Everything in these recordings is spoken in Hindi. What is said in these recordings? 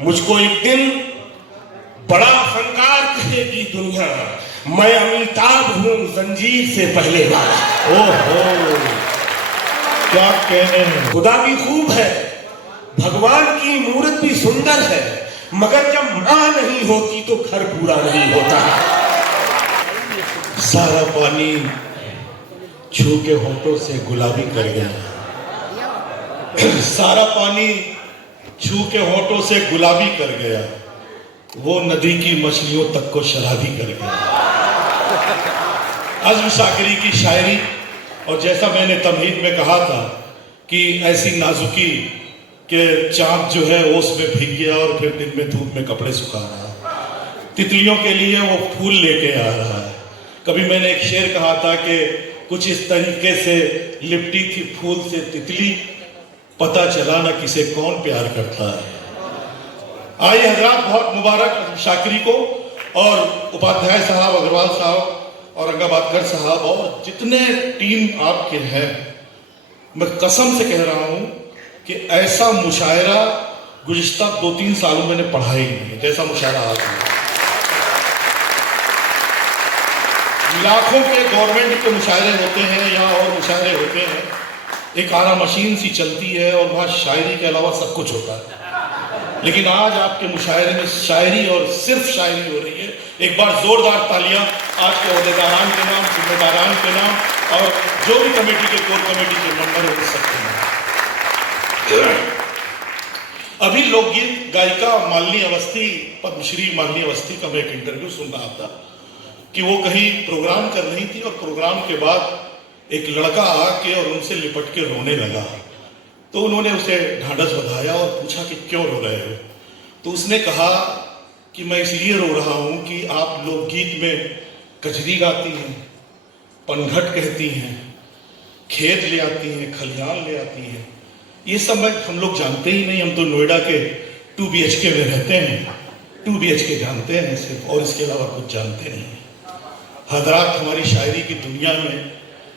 मुझको एक दिन बड़ा फनकार कहेगी दुनिया, मैं अमिताभ हूं जंजीर से पहले वाला। ओहो, क्या कहने हैं। खुदा भी खूब है, भगवान की मूर्त भी सुंदर है, मगर जब मां नहीं होती तो घर पूरा नहीं होता। सारा पानी छू के होठों से गुलाबी कर गया। सारा पानी छू के होठों से गुलाबी कर गया, वो नदी की मछलियों तक को शराबी कर गया। अज़्म शाकिरी की शायरी, और जैसा मैंने तमहीद में कहा था कि ऐसी नाजुकी के चांद जो है वो उसमें भीग गया और फिर दिन में धूप में कपड़े सुखा रहा है। तितलियों के लिए वो फूल लेके आ रहा है। कभी मैंने एक शेर कहा था कि कुछ इस तरीके से लिपटी थी फूल से तितली, पता चला ना किसे कौन प्यार करता है। आइए हजरात, बहुत मुबारक शाकिरी को और उपाध्याय साहब, अग्रवाल साहब और अंगाबादकर साहब और जितने टीम आपके हैं। मैं कसम से कह रहा हूं कि ऐसा मुशायरा गुज़िश्ता 2-3 सालों मैंने पढ़ा ही नहीं जैसा मुशायरा आज है। लाखों के गवर्नमेंट के मुशायरे होते हैं या और मुशायरे होते हैं, एक आरा मशीन सी चलती है और वहाँ शायरी के अलावा सब कुछ होता है। लेकिन आज आपके मुशायरे में शायरी और सिर्फ शायरी हो रही है। एक बार जोरदार तालियां आज के ओहदेदारान के नाम, जिम्मेदारान के नाम और जो भी कमेटी के कोर कमेटी के मेंबर हो सकते हैं। अभी लोकगीत गायिका मालिनी अवस्थी, पद्मश्री मालिनी अवस्थी का मैं एक इंटरव्यू सुन रहा था कि वो कहीं प्रोग्राम कर रही थी और प्रोग्राम के बाद एक लड़का आके और उनसे लिपट के रोने लगा। तो उन्होंने उसे ढांढस बंधाया और पूछा कि क्यों रो रहे हो। तो उसने कहा कि मैं इसलिए रो रहा हूं कि आप लोकगीत में कजरी गाती हैं, पनघट कहती हैं, खेत ले आती हैं, खलियान ले आती हैं, ये सब हम लोग जानते ही नहीं। हम तो नोएडा के 2 BHK में रहते हैं, 2 BHK जानते हैं सिर्फ, और इसके अलावा कुछ जानते नहीं। हजरात, हमारी शायरी की दुनिया में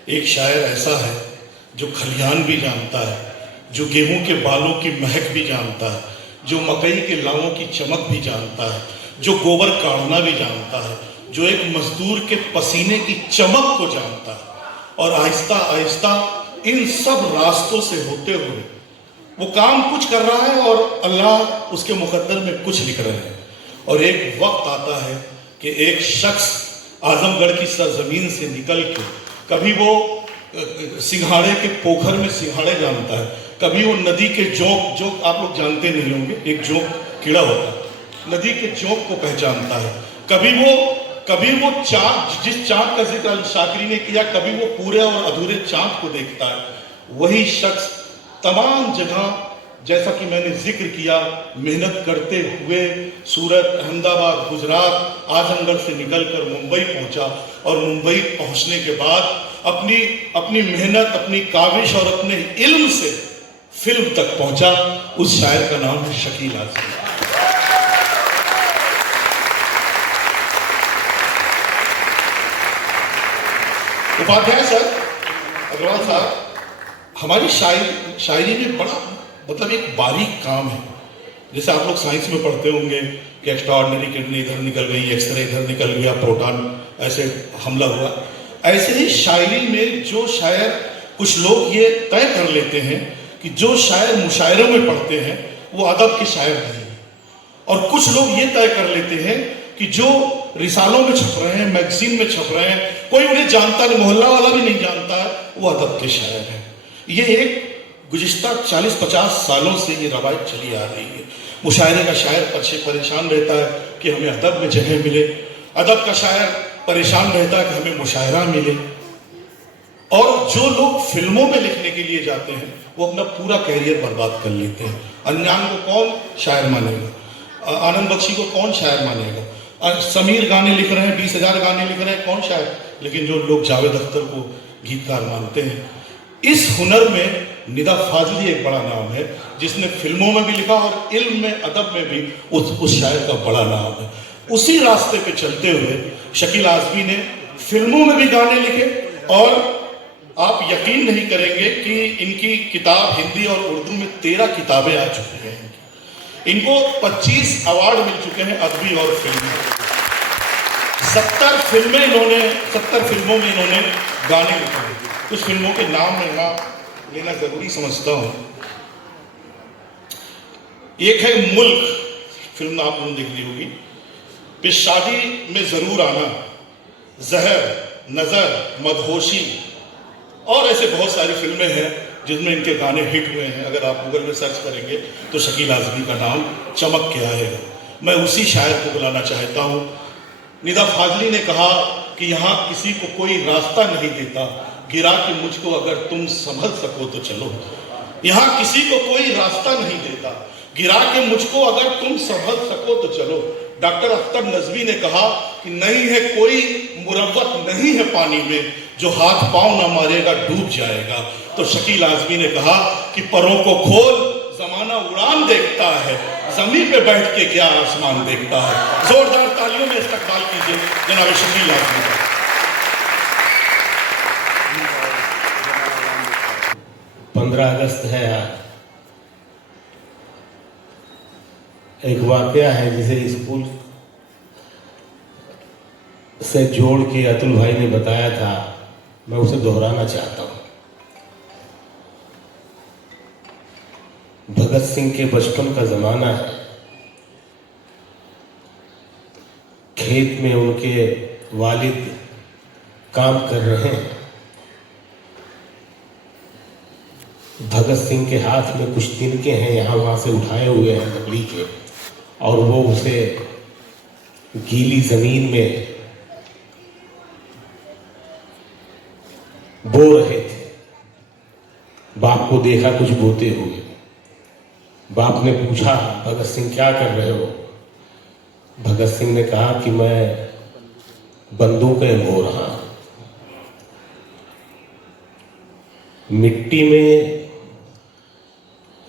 एक शायर ऐसा है जो खलियान भी जानता है, जो गेहूं के बालों की महक भी जानता है, जो मकई के लावों की चमक भी जानता है, जो गोबर काढ़ना भी जानता है, जो एक मजदूर के पसीने की चमक को जानता है। और आहिस्ता आहिस्ता इन सब रास्तों से होते हुए वो काम कुछ कर रहा है और अल्लाह उसके मुकद्दर में कुछ लिख रहे हैं। और एक वक्त आता है कि एक शख्स आजमगढ़ की सरजमीन से निकल के, कभी वो सिंघाड़े के पोखर में सिंघाड़े जानता है, कभी वो नदी के जोंक आप लोग जानते नहीं होंगे, एक जोंक कीड़ा होता है, नदी के जोंक को पहचानता है, कभी वो चाँद, जिस चाँद का जिक्र शाकिरी ने किया, कभी वो पूरे और अधूरे चाँद को देखता है। वही शख्स तमाम जगह, जैसा कि मैंने जिक्र किया, मेहनत करते हुए सूरत, अहमदाबाद, गुजरात, आजमगढ़ से निकलकर मुंबई पहुंचा और मुंबई पहुंचने के बाद अपनी मेहनत, अपनी काविश और अपने इल्म से फिल्म तक पहुंचा। उस शायर का नाम है शकील आजमी। उपाध्याय सर, अग्रवाल साहब, हमारी शायरी में बड़ा मतलब एक बारीक काम है। जैसे आप लोग साइंस में पढ़ते होंगे कि एक्स्ट्राऑर्डिनरी किडनी इधर निकल गई, एक्सरे इधर निकल गया, प्रोटॉन ऐसे हमला हुआ। ऐसे ही शायरी में जो शायर, कुछ लोग ये तय कर लेते हैं कि जो शायर मुशायरों में पढ़ते हैं वो अदब के शायर नहीं, और कुछ लोग ये तय कर लेते हैं कि जो रिसालों में छप रहे हैं, मैगजीन में छप रहे हैं, कोई उन्हें जानता नहीं, मोहल्ला वाला भी नहीं जानता है, वो अदब के शायर हैं। ये एक गुज़िश्ता 40-50 सालों से ये रवायत चली आ रही है। मुशायरे का शायर परेशान रहता है कि हमें अदब में जगह मिले, अदब का शायर परेशान रहता है कि हमें मुशायरा मिले। और जो लोग फिल्मों में लिखने के लिए जाते हैं वो अपना पूरा कैरियर बर्बाद कर लेते हैं। अनजान को कौन शायर मानेगा, आनंद बख्शी को कौन शायर मानेगा, समीर गाने लिख रहे हैं, 20,000 गाने लिख रहे हैं, कौन शायर। लेकिन जो लोग जावेद अख्तर को गीतकार मानते हैं, इस हुनर में निदा फाजली एक बड़ा नाम है, जिसने फिल्मों में भी लिखा और इल्म में, अदब में भी उस शायर का बड़ा नाम है। उसी रास्ते पे चलते हुए शकील आजमी ने फिल्मों में भी गाने लिखे, और आप यकीन नहीं करेंगे कि इनकी किताब हिंदी और उर्दू में 13 किताबें आ चुकी हैं। इनको 25 अवार्ड मिल चुके हैं अदबी और फिल्म। 70 फिल्मों में इन्होंने गाने लिखे हैं। कुछ फिल्मों के नाम मैं यहाँ लेना जरूरी समझता हूँ। एक है मुल्क, फिल्म आपने देख ली होगी। फिर शादी में जरूर आना, जहर, नजर, मदहोशी और ऐसे बहुत सारी फिल्में हैं जिनमें इनके गाने हिट हुए हैं। अगर आप गूगल में सर्च करेंगे तो शकील आजमी का नाम चमक के आएगा। मैं उसी शायर को बुलाना चाहता हूँ। निदा फाजली ने कहा कि यहाँ किसी को कोई रास्ता नहीं देता, गिरा कि मुझको अगर तुम संभल सको तो चलो। यहाँ किसी को कोई रास्ता नहीं देता, गिरा के मुझको अगर तुम संभल सको तो चलो। डॉक्टर अख्तर नजवी ने कहा कि नहीं है कोई मुरव्वत नहीं है पानी में, जो हाथ पांव ना मारेगा डूब जाएगा। तो शकील आजमी ने कहा कि परों को खोल, जमाना उड़ान देखता है, जमीन पे बैठ के क्या आसमान देखता है। जोरदार तालियों में इस्तकबाल कीजिए जनाब शकील आजमी का। 15 अगस्त है आज। एक वाकया है जिसे स्कूल से जोड़ के अतुल भाई ने बताया था, मैं उसे दोहराना चाहता हूँ। भगत सिंह के बचपन का जमाना है। खेत में उनके वालिद काम कर रहे हैं। भगत सिंह के हाथ में कुछ तिनके हैं, यहाँ वहाँ से उठाए हुए हैं लकड़ी के, और वो उसे गीली जमीन में बो रहे थे। बाप को देखा कुछ बोते हुए। बाप ने पूछा, भगत सिंह क्या कर रहे हो? भगत सिंह ने कहा कि मैं बंदूकें बो रहा हूं। मिट्टी में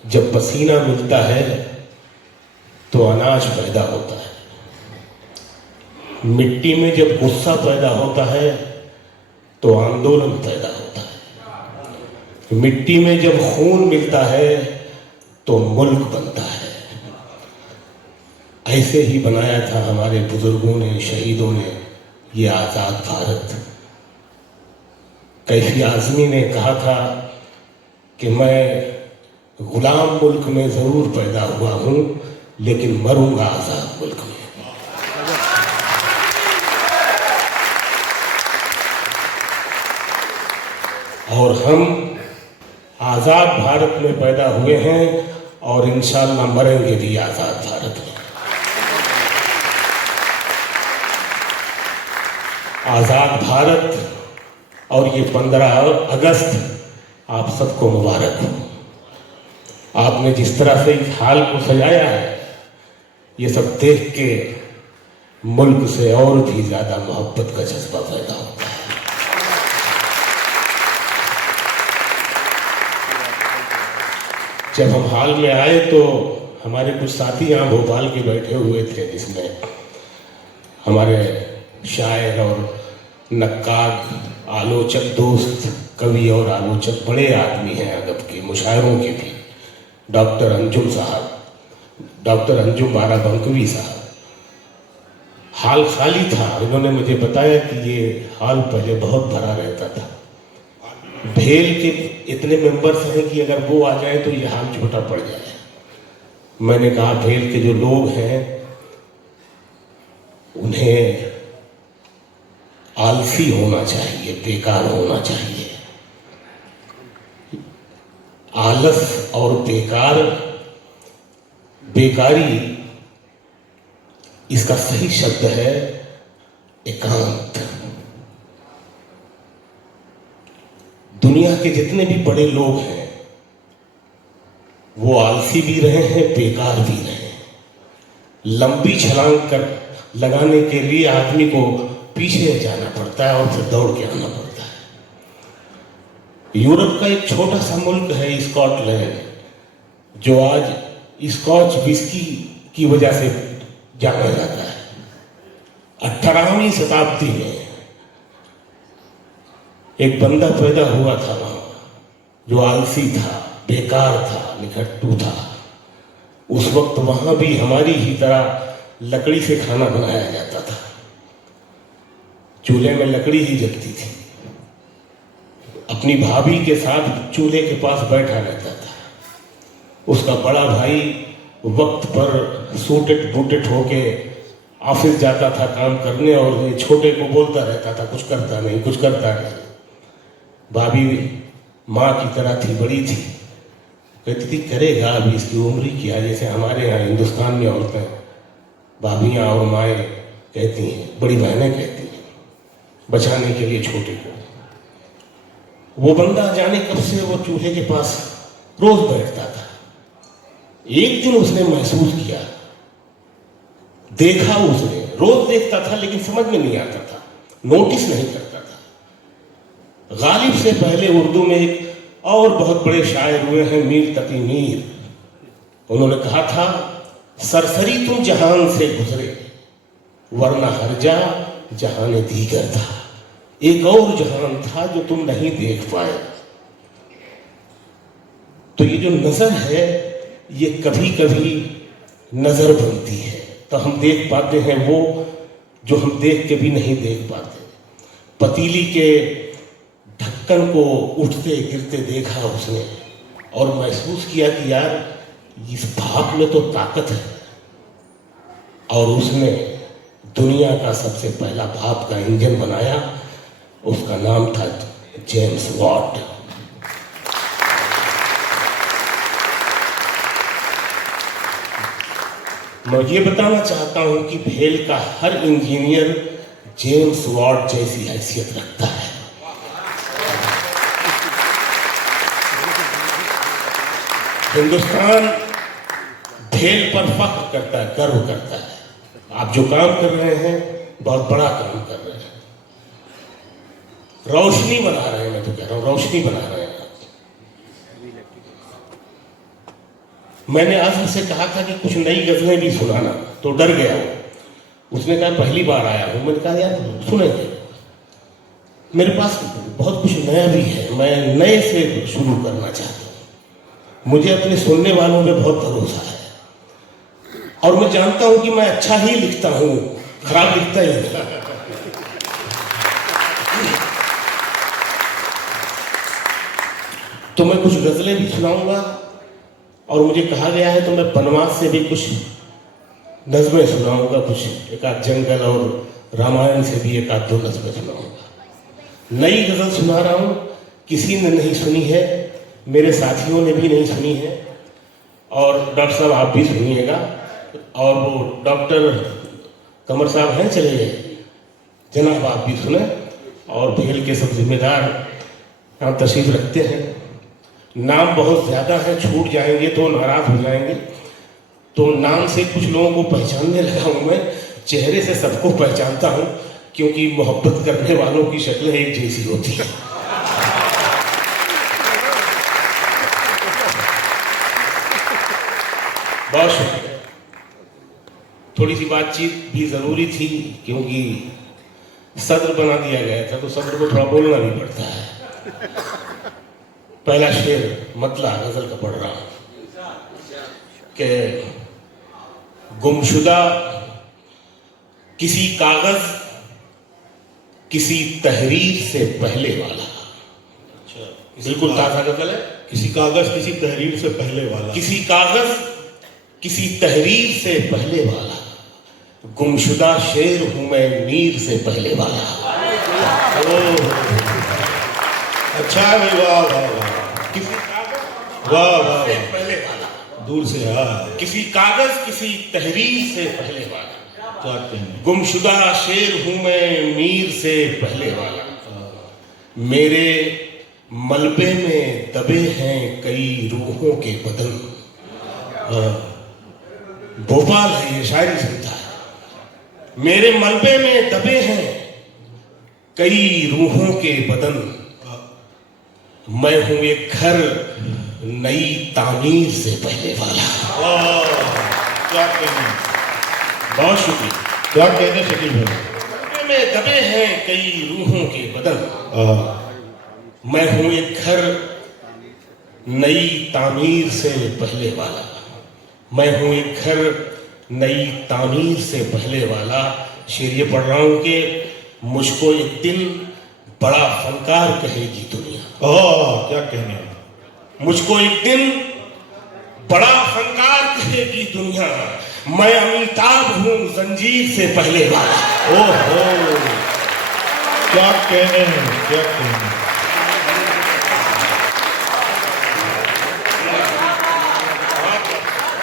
जब पसीना मिलता है तो अनाज पैदा होता है। मिट्टी में जब गुस्सा पैदा होता है तो आंदोलन पैदा होता है। मिट्टी में जब खून मिलता है तो मुल्क बनता है। ऐसे ही बनाया था हमारे बुजुर्गों ने, शहीदों ने ये आजाद भारत। कैफी आजमी ने कहा था कि मैं गुलाम मुल्क में जरूर पैदा हुआ हूं, लेकिन मरूंगा आजाद मुल्क में। और हम आजाद भारत में पैदा हुए हैं और इंशाअल्लाह मरेंगे भी आजाद भारत में। आजाद भारत और ये 15 अगस्त आप सबको मुबारक हो। आपने जिस तरह से इस हाल को सजाया है, ये सब देख के मुल्क से और भी ज्यादा मोहब्बत का जज्बा पैदा होता है। जब हम हाल में आए तो हमारे कुछ साथी यहाँ भोपाल के बैठे हुए थे, जिसमें हमारे शायर और नक्काद, आलोचक दोस्त, कवि और आलोचक बड़े आदमी हैं अदब के, मुशायरों के भी, डॉक्टर अंजुम साहब, डॉक्टर अंजुम बाराबंकवी साहब। हाल खाली था। इन्होंने मुझे बताया कि ये हाल पहले बहुत भरा रहता था। भेल के इतने मेंबर्स हैं कि अगर वो आ जाए तो ये हाल छोटा पड़ जाए। मैंने कहा भेल के जो लोग हैं उन्हें आलसी होना चाहिए, बेकार होना चाहिए। आलस और बेकारी, इसका सही शब्द है एकांत। दुनिया के जितने भी बड़े लोग हैं वो आलसी भी रहे हैं, बेकार भी रहे हैं। लंबी छलांग कर लगाने के लिए आदमी को पीछे जाना पड़ता है और फिर दौड़ के आना पड़ता है। यूरोप का एक छोटा सा मुल्क है स्कॉटलैंड, जो आज स्कॉच विस्की की वजह से जाना जाता है। 18वीं शताब्दी में एक बंदा पैदा हुआ था वहां, जो आलसी था, बेकार था, निकट्टू था। उस वक्त वहां भी हमारी ही तरह लकड़ी से खाना बनाया जाता था। चूल्हे में लकड़ी ही जलती थी। अपनी भाभी के साथ चूल्हे के पास बैठा रहता था। उसका बड़ा भाई वक्त पर सूटेड बूटेड होके ऑफिस जाता था काम करने, और ये छोटे को बोलता रहता था कुछ करता नहीं, कुछ करता नहीं। भाभी माँ की तरह थी, बड़ी थी, कहती थी करेगा, अभी इसकी उम्र ही क्या। जैसे हमारे यहाँ हिंदुस्तान में औरतें भाभियाँ और माएँ कहती हैं, बड़ी बहनें कहती हैं बचाने के लिए छोटे को। वो बंदा जाने कब से वो चूल्हे के पास रोज बैठता था। एक दिन उसने महसूस किया, देखा, उसने रोज देखता था लेकिन समझ में नहीं आता था, नोटिस नहीं करता था। गालिब से पहले उर्दू में एक और बहुत बड़े शायर हुए हैं, मीर तकी मीर। उन्होंने कहा था, सरसरी तुम जहान से गुजरे वरना हर्जा जहान दीगर था। एक और जहान था जो तुम नहीं देख पाए। तो ये जो नजर है, ये कभी कभी नजर बनती है तो हम देख पाते हैं वो जो हम देख के भी नहीं देख पाते। पतीली के ढक्कन को उठते गिरते देखा उसने और महसूस किया कि यार इस भाप में तो ताकत है। और उसने दुनिया का सबसे पहला भाप का इंजन बनाया। उसका नाम था जेम्स वॉट। मैं ये बताना चाहता हूं कि भेल का हर इंजीनियर जेम्स वॉट जैसी हैसियत रखता है। हिंदुस्तान भेल पर फख्र करता है, गर्व करता है। आप जो काम कर रहे हैं बहुत बड़ा काम कर रहे हैं, रोशनी बना रहे हैं। मैं तो कह रहा हूं रोशनी बना रहे हैं। मैंने आसिफ से कहा था कि कुछ नई गजलें भी सुनाना, तो डर गया वो। उसने कहा पहली बार आया हूं। मैंने कहा यार सुनेंगे, मेरे पास बहुत कुछ नया भी है, मैं नए से शुरू करना चाहता हूं। मुझे अपने सुनने वालों में बहुत भरोसा है और मैं जानता हूं कि मैं अच्छा ही लिखता हूं, खराब लिखता ही नहीं। तो मैं कुछ गजलें भी सुनाऊंगा और मुझे कहा गया है तो मैं बनवास से भी कुछ नज़में सुनाऊंगा, कुछ एक आध जंगल और रामायण से भी एक आध दो नज़में सुनाऊंगा। नई गजल सुना रहा हूं, किसी ने नहीं सुनी है, मेरे साथियों ने भी नहीं सुनी है, और डॉक्टर साहब आप भी सुनिएगा। और वो डॉक्टर कमर साहब हैं, चले गए, जनाब आप भी सुने। और भेल के सब जिम्मेदार यहाँ तशरीफ रखते हैं। नाम बहुत ज़्यादा है, छूट जाएंगे तो नाराज हो जाएंगे, तो नाम से कुछ लोगों को पहचानने लगा हूं मैं। चेहरे से सबको पहचानता हूं क्योंकि मोहब्बत करने वालों की शक्लें एक जैसी होती है। बहुत शुक्रिया। थोड़ी सी बातचीत भी जरूरी थी क्योंकि सदर बना दिया गया था, तो सदर को थोड़ा बोलना भी पड़ता है। पहला शेर मतला गजल का पढ़ रहा हूं कि गुमशुदा किसी कागज किसी तहरीर से पहले वाला। बिल्कुल ताजा गजल है। किसी कागज किसी तहरीर से पहले वाला, किसी कागज किसी तहरीर से पहले वाला, गुमशुदा शेर हूं मैं मीर से पहले वाला। अच्छा है भाई, वाह वाह वाह। किसी कागज वाह वाह से पहले वाला, दूर से हाँ, किसी कागज किसी तहरीर से पहले वाला, क्या कहने। गुमशुदा शेर हूं मैं मीर से पहले वाला। मेरे मलबे में दबे हैं कई रूहों के बदन। भोपाल है, ये शायरी सुनता है। मेरे मलबे में दबे हैं कई रूहों के बदन, मैं हूं एक घर नई तामीर से पहले वाला। क्या कहने, बहुत शुक्रिया। क्या कहने शकील भाई। में दबे हैं कई रूहों के बदन, मैं हूं एक घर नई तामीर से पहले वाला। मैं हूं एक घर नई तामीर से पहले वाला। शेर ये पढ़ रहा हूं कि मुझको एक दिन बड़ा फनकार कहेगी दुनिया। ओह क्या कहने, मुझको एक दिन बड़ा फनकार कहेगी दुनिया। मैं अमिताभ हूं जंजीर से पहले वाला। ओहो क्या कहने हैं, क्या कहने।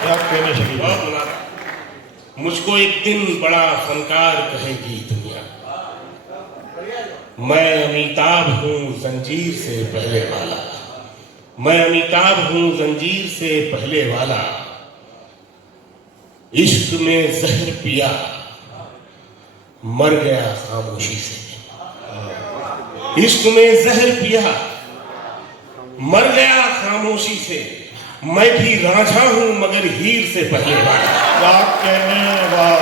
क्या कहने शकील भाई? मुझको एक दिन बड़ा फनकार कहेगी दुनिया। मैं अमिताभ हूं जंजीर से पहले वाला। मैं अमिताभ हूं जंजीर से पहले वाला। इश्क में जहर पिया मर गया खामोशी से। इश्क में जहर पिया मर गया खामोशी से। मैं भी रांझा हूं मगर हीर से पहले वाला। क्या कहने, वाह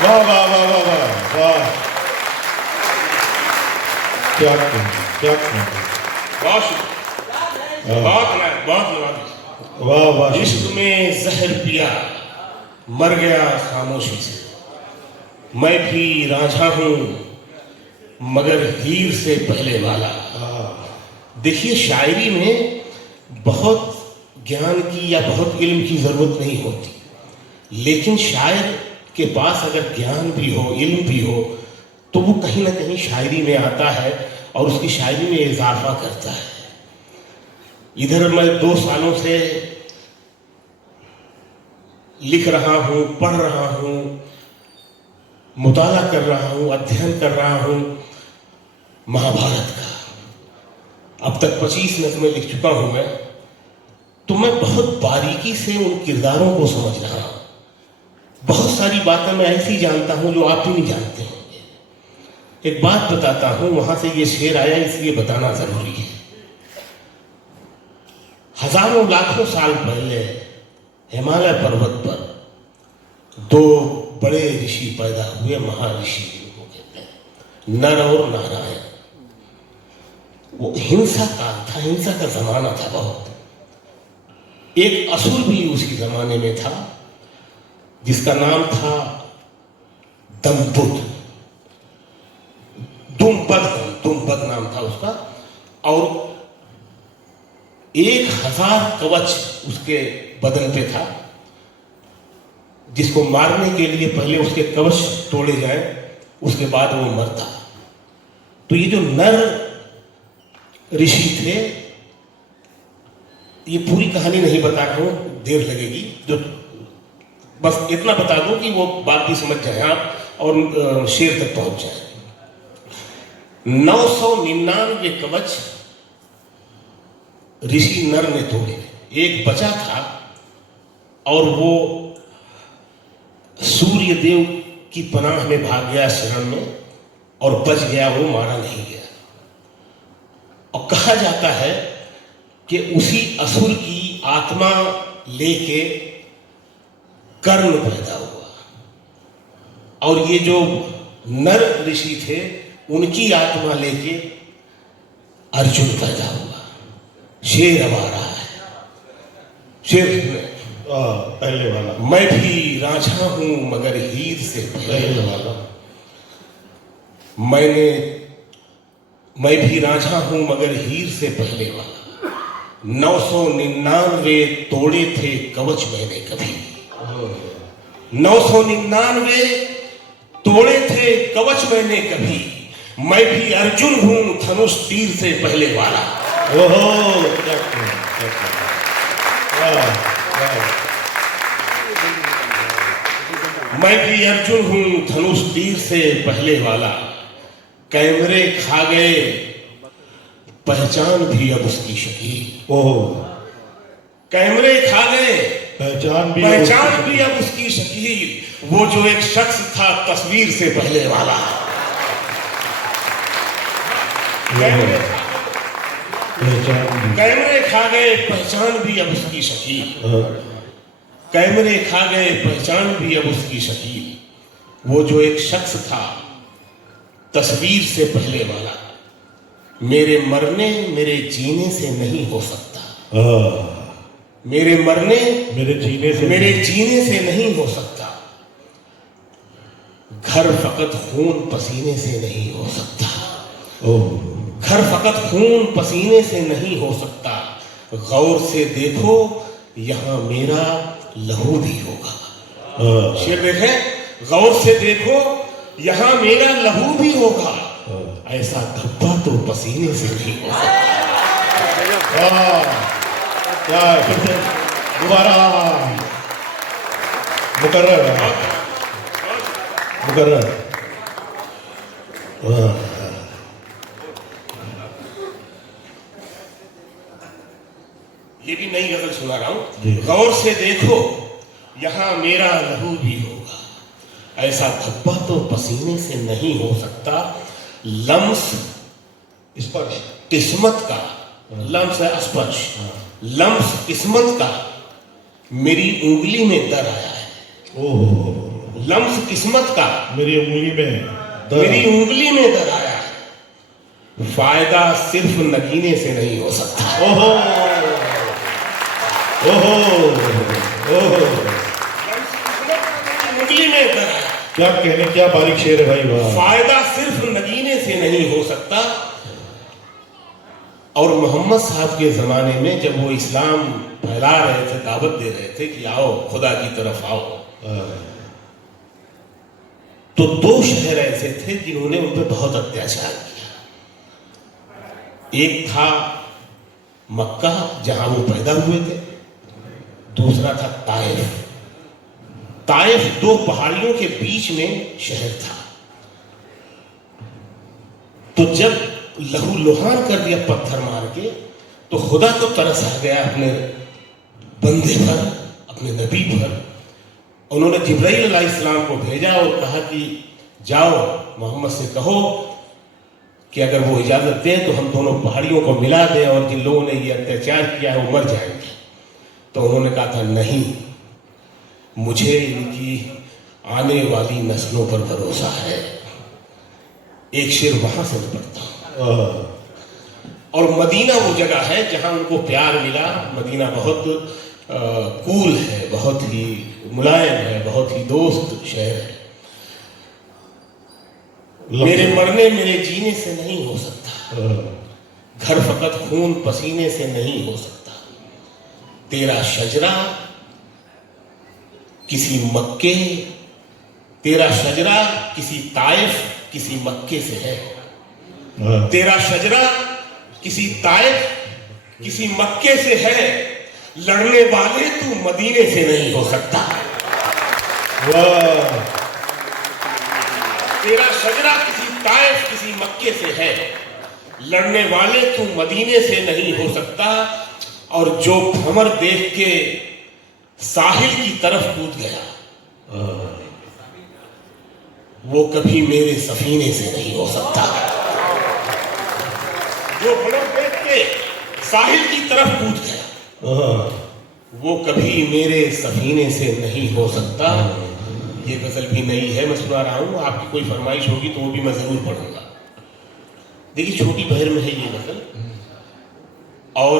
वाह वाह वाह वाह वाह वाह, क्या कहने, क्या कहने। बहुत शुक्रिया, बहुत धन्यवाद। वाह वाह, इश्क में जहर पिया मर गया खामोशी से। मैं भी रांझा हूं मगर हीर से पहले वाला। देखिए, शायरी में बहुत ज्ञान की या बहुत इल्म की जरूरत नहीं होती, लेकिन शायर के पास अगर ज्ञान भी हो, इल्म भी हो, तो वो कहीं ना कहीं शायरी में आता है और उसकी शायरी में इजाफा करता है। इधर मैं 2 सालों से लिख रहा हूं, पढ़ रहा हूं, मुताला कर रहा हूं, अध्ययन कर रहा हूं महाभारत का। अब तक 25 नज़्में लिख चुका हूं मैं, तो मैं बहुत बारीकी से उन किरदारों को समझ रहा हूं। बहुत सारी बातें मैं ऐसी जानता हूं जो आप भी नहीं जानते होंगे। एक बात बताता हूं, वहां से ये शेर आया इसलिए बताना जरूरी है। हजारों लाखों साल पहले हिमालय पर्वत पर 2 बड़े ऋषि पैदा हुए, महर्षि जिनको कहते हैं, नर और नारायण। वो हिंसा काल था, हिंसा का जमाना था बहुत। एक असुर भी उसी जमाने में था जिसका नाम था दंबुद। दुम्बद नाम था उसका। और 1000 कवच उसके बदन पे था, जिसको मारने के लिए पहले उसके कवच तोड़े जाए, उसके बाद वो मरता। तो ये जो नर ऋषि थे, ये पूरी कहानी नहीं बता रहा हूं, देर लगेगी, जो बस इतना बता दूं कि वो बात भी समझ जाए आप और शेर तक पहुंच जाए। 999 कवच ऋषि नर ने तोड़े, एक बचा था और वो सूर्य देव की पनाह में भाग गया शरण में और बच गया, वो मारा नहीं गया। और कहा जाता है कि उसी असुर की आत्मा लेके कर्ण पैदा हुआ और ये जो नर ऋषि थे उनकी आत्मा लेके अर्जुन पैदा हुआ। शेर अब आ रहा है, शेर पहले वाला। मैं भी रांझा हूं मगर हीर से पहले वाला। मैं भी रांझा हूं मगर हीर से पहले वाला। 999 तोड़े थे कवच मैंने कभी। 999 तोड़े थे कवच मैंने कभी। मैं भी अर्जुन हूं धनुष तीर से पहले वाला। ओहो मैं भी अर्जुन हूं धनुष तीर से पहले वाला। कैमरे खा गए पहचान भी अब उसकी शकील। ओहो, कैमरे खा गए पहचान भी अब उसकी शकील। वो जो एक शख्स था तस्वीर से पहले वाला। कैमरे खा गए पहचान भी अब उसकी शकील। कैमरे खा गए पहचान भी अब उसकी शकील। वो जो एक शख्स था तस्वीर से पहले वाला। मेरे मरने मेरे जीने से नहीं हो सकता। मेरे मरने मेरे जीने से नहीं हो सकता। घर फकत खून पसीने से नहीं हो सकता। घर फकत खून पसीने से नहीं हो सकता। गौर से देखो यहाँ मेरा लहू भी होगा। शेर देखे, गौर से देखो यहाँ मेरा लहू भी होगा। ऐसा धब्बा तो पसीने से नहीं हो सकता। क्या फिर से दोबारा मुकर्रर ये भी नई गजल सुना रहा हूं। गौर से देखो यहाँ मेरा लहू भी होगा। ऐसा धब्बा तो पसीने से नहीं हो सकता। लम्स स्पर्श किस्मत का, लम्स है स्पर्श, लम्स किस्मत का मेरी उंगली में दर आया है। लम्स किस्मत का मेरी उंगली में दर आया है। फायदा सिर्फ नगीने से नहीं हो सकता। उंगली में दर आया। क्या कहने, क्या बारीक शेर है भाई। वाह। फायदा सिर्फ नगीने से नहीं हो सकता। और मोहम्मद साहब के ज़माने में जब वो इस्लाम फैला रहे थे, दावत दे रहे थे कि आओ खुदा की तरफ आओ, तो 2 शहर ऐसे थे जिन्होंने उन पर बहुत अत्याचार किया। एक था मक्का जहां वो पैदा हुए थे, दूसरा था ताइफ। ताइफ 2 पहाड़ियों के बीच में शहर था। तो जब लहू लुहान कर दिया पत्थर मार के, तो खुदा को तरस आ गया अपने बंदे पर, अपने नबी पर। उन्होंने जिब्राइल अलैहिस्सलाम को भेजा और कहा कि जाओ मोहम्मद से कहो कि अगर वो इजाजत दें तो हम दोनों पहाड़ियों को मिला दें और जिन लोगों ने ये अत्याचार किया है वो मर जाएंगे। तो उन्होंने कहा था नहीं, मुझे इनकी आने वाली नस्लों पर भरोसा है। एक शेर वहां से निपटता हूं। और मदीना वो जगह है जहां उनको प्यार मिला। मदीना बहुत कूल है, बहुत ही मुलायम है, बहुत ही दोस्त शहर है। मेरे मरने मेरे जीने से नहीं हो सकता। घर फकत खून पसीने से नहीं हो सकता। तेरा शजरा किसी मक्के, तेरा शजरा किसी ताइफ किसी मक्के से है। तेरा शजरा किसी ताइफ किसी मक्के से है। लड़ने वाले तू मदीने से नहीं हो सकता। तेरा शजरा किसी ताइफ किसी मक्के से है। लड़ने वाले तू मदीने से नहीं हो सकता। और जो भंवर देख के साहिल की तरफ कूद गया, वो कभी मेरे सफीने से नहीं हो सकता। जो भंवर देख के साहिल की तरफ कूद गया, वो कभी मेरे सफीने से नहीं हो सकता। ये गजल भी नई है, मैं सुना रहा हूं। आपकी कोई फरमाइश होगी तो वो भी मैं जरूर पढ़ूंगा। देखिए, छोटी बहर में है ये गजल और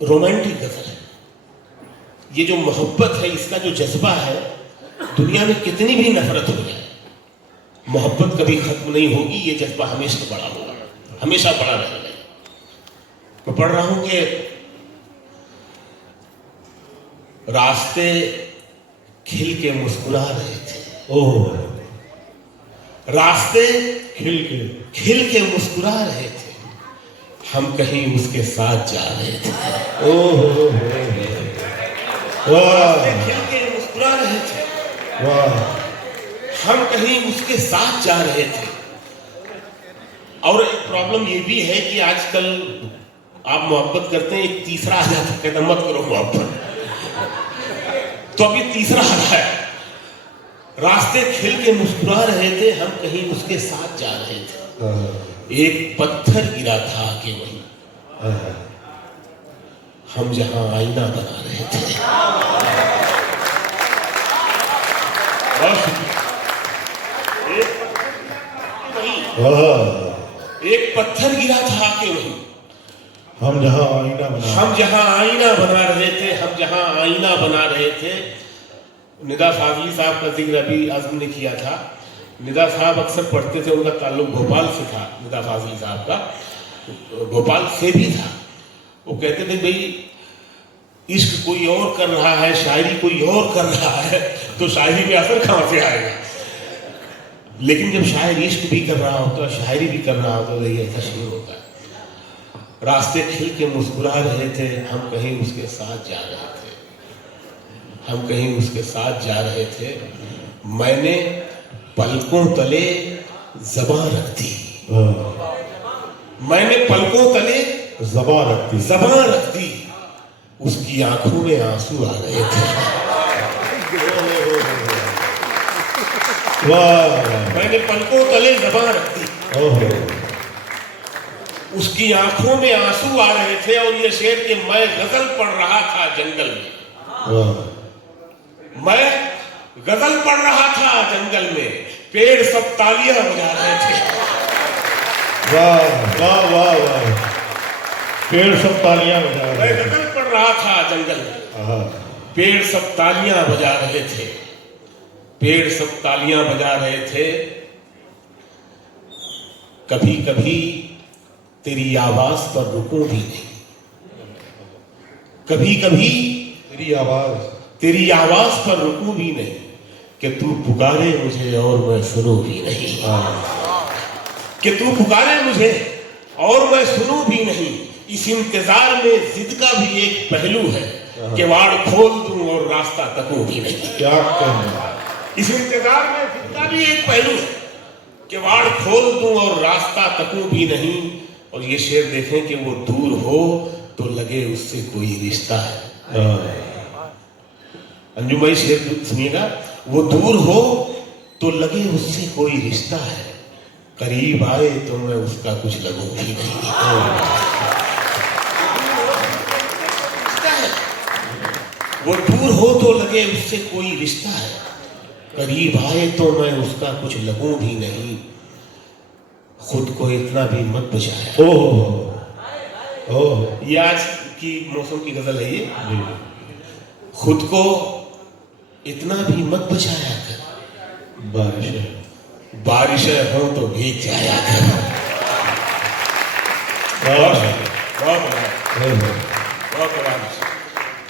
रोमांटिक गजल है। ये जो मोहब्बत है, इसका जो जज्बा है, दुनिया में कितनी भी नफरत हो जाए, मोहब्बत कभी खत्म नहीं होगी। ये जज्बा हमेशा बड़ा होगा, हमेशा बड़ा रहेगा। मैं पढ़ रहा हूं कि रास्ते खिल के मुस्कुरा रहे थे। रास्ते खिल के मुस्कुरा रहे थे। हम कहीं उसके साथ जा रहे थे। रास्ते खिल के मुस्कुरा रहे थे। हम कहीं उसके साथ जा रहे थे। और एक प्रॉब्लम ये भी है कि आजकल आप मोहब्बत करते हैं, एक तीसरा आ जाता है, कहता मत करो मोहब्बत। तो अभी तीसरा आ रहा है। रास्ते खिल के मुस्कुरा रहे थे, हम कहीं उसके साथ जा रहे थे। एक पत्थर गिरा था कि वहीं हम जहां आईना बना रहे थे। एक पत्थर गिरा था कि वहीं हम जहाँ आईना बना हम जहाँ आईना बना रहे थे, हम जहाँ आईना बना रहे थे। निदा फाजली साहब का जिक्र अभी आज़म ने किया था। निदा साहब अक्सर पढ़ते थे, उनका ताल्लुक भोपाल से था। निदा फाजली साहब का भोपाल से भी था। वो कहते थे भाई इश्क कोई और कर रहा है, शायरी कोई और कर रहा है, तो शायरी में असर कहाँ से आएगा। लेकिन जब शायर इश्क भी कर रहा होता, शायरी भी कर रहा होता, तो ये ऐसा शेर होता है। रास्ते खिल के मुस्कुरा रहे थे, हम कहीं उसके साथ जा रहे थे, हम कहीं उसके साथ जा रहे थे। मैंने पलकों तले ज़बां रख दी, मैंने पलकों तले ज़बां रख दी, उसकी आंखों में आंसू आ रहे थे। मैंने पलकों तले ज़बां रख दी, उसकी आंखों में आंसू आ रहे थे। और ये शेर कि मैं गजल पढ़ रहा था जंगल में, मैं गजल पढ़ रहा था जंगल में, पेड़ सब तालियां बजा रहे थे। वाह वाह वाह वाह, पेड़ सब तालियां बजा रहे मैं थे। गजल पढ़ रहा था जंगल में, पेड़ सब तालियां बजा रहे थे, पेड़ सब तालियां बजा रहे थे। कभी कभी तेरी आवाज पर रुकूं भी नहीं, कभी कभी तेरी आवाज पर रुकूं भी नहीं, कि तू पुकारे मुझे और मैं सुनूं भी नहीं, कि तू पुकारे मुझे और मैं सुनूं भी नहीं। इस इंतजार में जिद का भी एक पहलू है, कि वाड़ खोल दूं और रास्ता तकूं भी नहीं। क्या कहना, इस इंतजार में जिद का भी एक पहलू है, कि वाड़ खोल दूं और रास्ता तकूं भी नहीं। और ये शेर देखें कि वो दूर हो तो लगे उससे कोई रिश्ता है। अंजुम भाई शेर सुनिएगा, वो दूर हो तो लगे उससे कोई रिश्ता है, करीब आए तो मैं उसका कुछ लगूं भी नहीं। वो दूर हो तो लगे उससे कोई रिश्ता है, करीब आए तो मैं उसका कुछ लगूं भी नहीं। खुद को इतना भी मत बचाया। ओह, ये आज की मौसम की गजल है ये। खुद को इतना भी मत बचाया कर, बारिशें हो तो भीग जाया कर।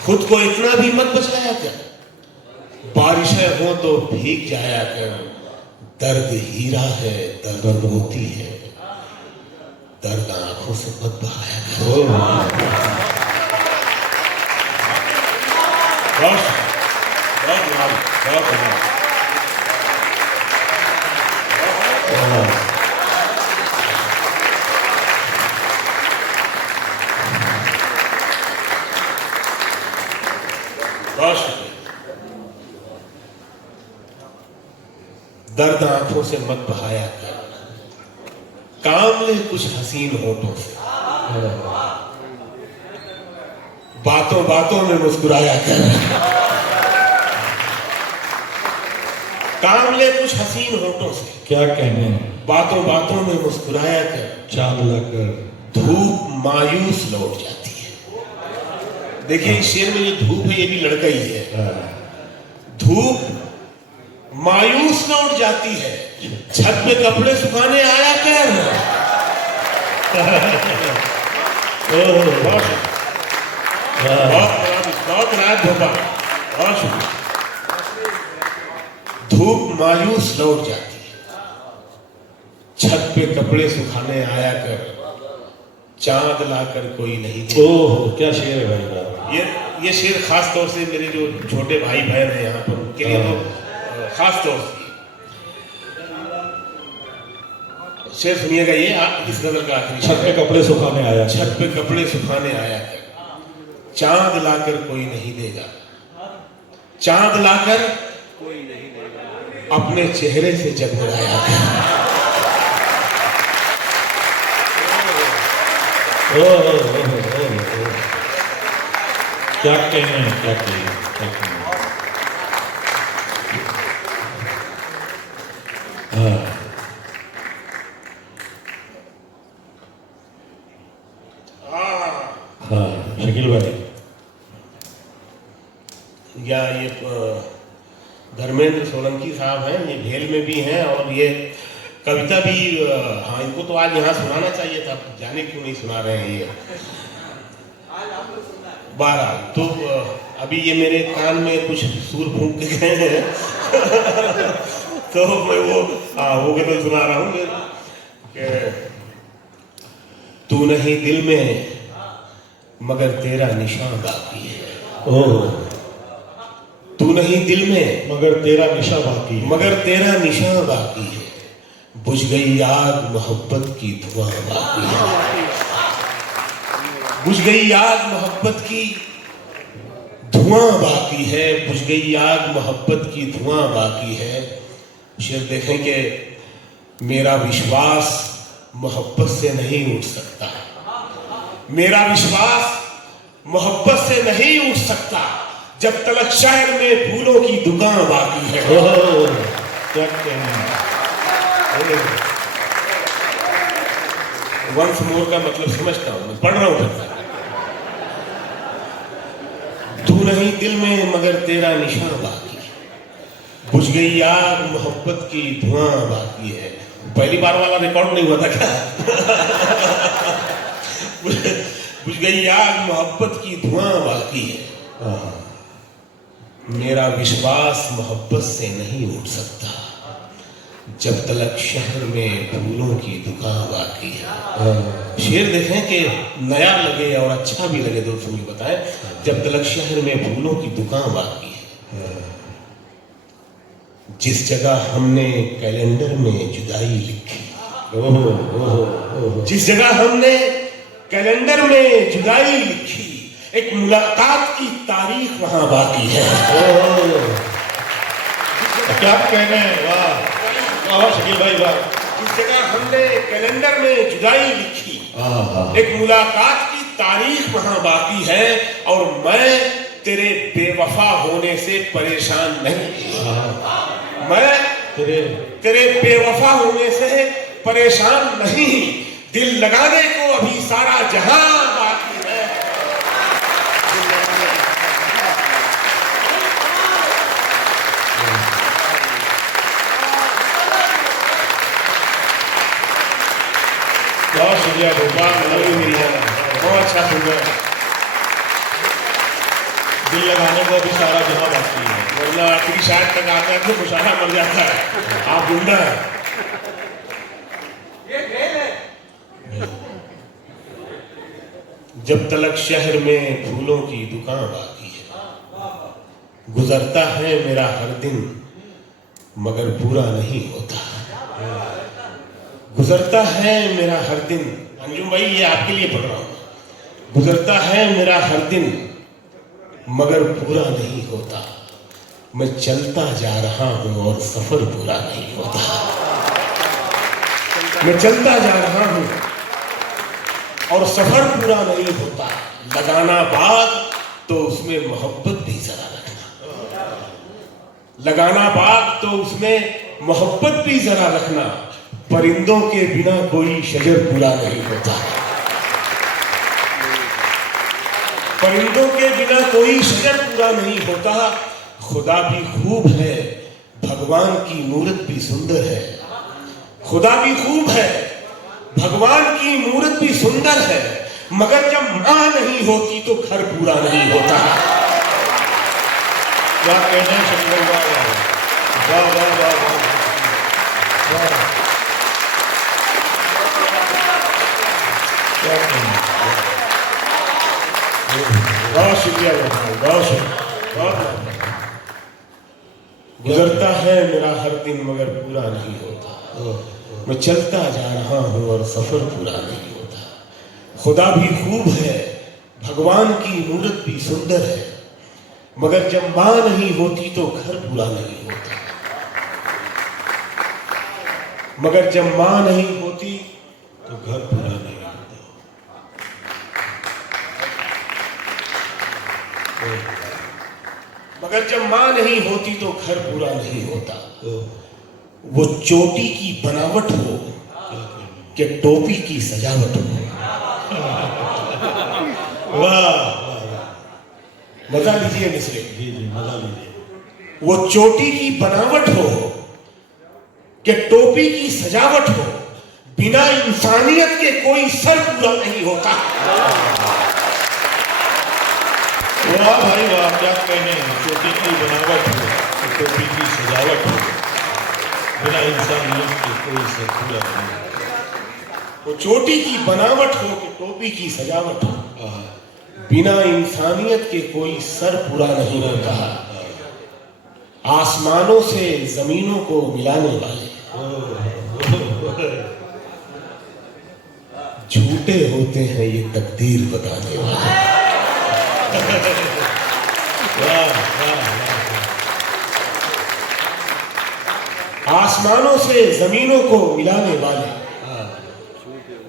खुद को इतना भी मत बचाया कर, बारिशें हो तो भीग जाया कर। दर्द हीरा है, दर्द मोती है, दर्द आंखों से मत बहाया कर। दर्द आंखों से मत बहाया कर, काम ले कुछ हसीन होठों से, बातों बातों में मुस्कुराया कर। काम ले कुछ हसीन होठों से, क्या कहने, बातों बातों में मुस्कुराया कर। चांद लाकर धूप मायूस लौट जाती है। देखिए इस शेर में ये धूप है, ये भी लड़का ही है। धूप मायूस लौट जाती है, छत पे कपड़े सुखाने आया कर। बहुत रात भोपाल, बहुत शुक्रिया। धूप मायूस लौट जाती है, छत पे कपड़े सुखाने आया कर, चांद लाकर कोई नहीं दे। ओह, क्या शेर है भाई का। ये शेर खास तौर से मेरे जो छोटे भाई बहन हैं यहाँ पर, उनके लिए तो खास तौर से शेर सुनिएगा। ये इस गजल का आखिरी, छत पे कपड़े सुखाने आया, छत पे कपड़े सुखाने आया कर, चांद लाकर कोई नहीं देगा, चांद लाकर कोई नहीं देगा, अपने चेहरे से जगमगाया कर। क्या कहने, क्या कहने, क्या कहने। या ये धर्मेंद्र सोलंकी साहब हैं, ये भेल में भी हैं, और ये कविता भी, हाँ इनको तो आज यहाँ सुनाना चाहिए था, जाने क्यों नहीं सुना रहे हैं ये। बहरहाल तो अभी ये मेरे कान में कुछ सुर फूंक के गए हैं तो मैं वो गजल सुना रहा हूँ कि तू नहीं दिल में मगर तेरा निशान बाकी है। ओह, तू नहीं दिल में मगर तेरा निशा बाकी है। मगर तेरा निशान बाकी है, बुझ गई आग मोहब्बत की धुआं बाकी है। बुझ गई आग मोहब्बत की धुआं बाकी है, बुझ गई आग मोहब्बत की धुआं बाकी है। शेर देखें कि मेरा विश्वास मोहब्बत से नहीं उठ सकता, मेरा विश्वास मोहब्बत से नहीं उठ सकता, जब तलक शहर में फूलों की दुकान बाकी है। क्या कहना, वंस मोर का मतलब समझता हूं, मैं पढ़ रहा हूं। तू नहीं दिल में मगर तेरा निशान बाकी है, बुझ गई आग मोहब्बत की धुआं बाकी है। पहली बार वाला रिकॉर्ड नहीं हुआ था क्या? बुझ गई आग मोहब्बत की धुआं बाकी है, मेरा विश्वास मोहब्बत से नहीं उठ सकता, जब तलक शहर में फूलों की दुकान बाकी है। शेर देखें कि नया लगे और अच्छा भी लगे, दोस्तों मुझे बताएं, जब तलक शहर में फूलों की दुकान बाकी है। जिस जगह हमने कैलेंडर में जुदाई लिखी, जिस जगह हमने कैलेंडर में जुदाई लिखी, एक मुलाकात की तारीख वहां बाकी है। क्या कहने, वाह वाह शकील भाई वाह। जिस जगह हमने कैलेंडर में जुदाई लिखी, एक मुलाकात की तारीख वहां बाकी है, और मैं तेरे बेवफा होने से परेशान नहीं, मैं तेरे बेवफा होने से परेशान नहीं, दिल लगाने को अभी सारा जहां बाकी है। बहुत शुक्रिया भोपाल, बहुत अच्छा सुंदर, दिल लगाने को अभी सारा जहां बाकी है। वरना आखिरी शायद तक आकर तो मुशायरा मर जाता है। आप जिंदा है। जब तलक शहर में फूलों की दुकान बाकी है, गुजरता है मेरा हर दिन मगर पूरा नहीं होता, गुजरता है मेरा हर दिन। अंजुम भाई ये आपके लिए पढ़ रहा हूं। गुजरता है मेरा हर दिन मगर पूरा नहीं होता, मैं चलता जा रहा हूं और सफर पूरा नहीं होता, मैं चलता जा रहा हूं और सफर पूरा नहीं होता। लगाना बाग तो उसमें मोहब्बत भी जरा रखना, लगाना बाग तो उसमें मोहब्बत भी जरा रखना, परिंदों के बिना कोई शजर पूरा नहीं होता, परिंदों के बिना कोई शजर पूरा नहीं होता। खुदा भी खूब है, भगवान की मूरत भी सुंदर है, खुदा भी खूब है, भगवान की मूरत भी सुंदर है, मगर जब मां नहीं होती तो घर पूरा नहीं होता। क्या कहने शकील भाई, वाह वाह वाह वाह, क्या कहने। बहुत शुक्रिया, बहुत शुक्रिया, बहुत। गुजरता है मेरा हर दिन मगर पूरा नहीं होता, मैं चलता जा रहा हूं और सफर पूरा नहीं होता। खुदा भी खूब है, भगवान की मूरत भी सुंदर है, मगर जब मां नहीं होती तो घर पूरा नहीं होता, मगर जब मां नहीं होती तो घर पूरा नहीं होता। मगर जब मां नहीं होती तो घर पूरा नहीं होता। वो चोटी की बनावट हो कि टोपी की सजावट हो, वाह, मजा लीजिए मिसरे। जी जी, मजा लीजिए। वो चोटी की बनावट हो कि टोपी की सजावट हो, बिना इंसानियत के कोई सर पूरा नहीं होता। वाह भाई वाह, क्या कहने। चोटी की बनावट हो, टोपी की सजावट हो, बिना इंसानियत के कोई सर पूरा नहीं। वो चोटी की बनावट हो कि टोपी की सजावट हो, बिना इंसानियत के कोई सर पूरा नहीं होता। आसमानों से जमीनों को मिलाने वाले झूठे होते हैं ये तकदीर बताने वाले। आसमानों से जमीनों को मिलाने वाले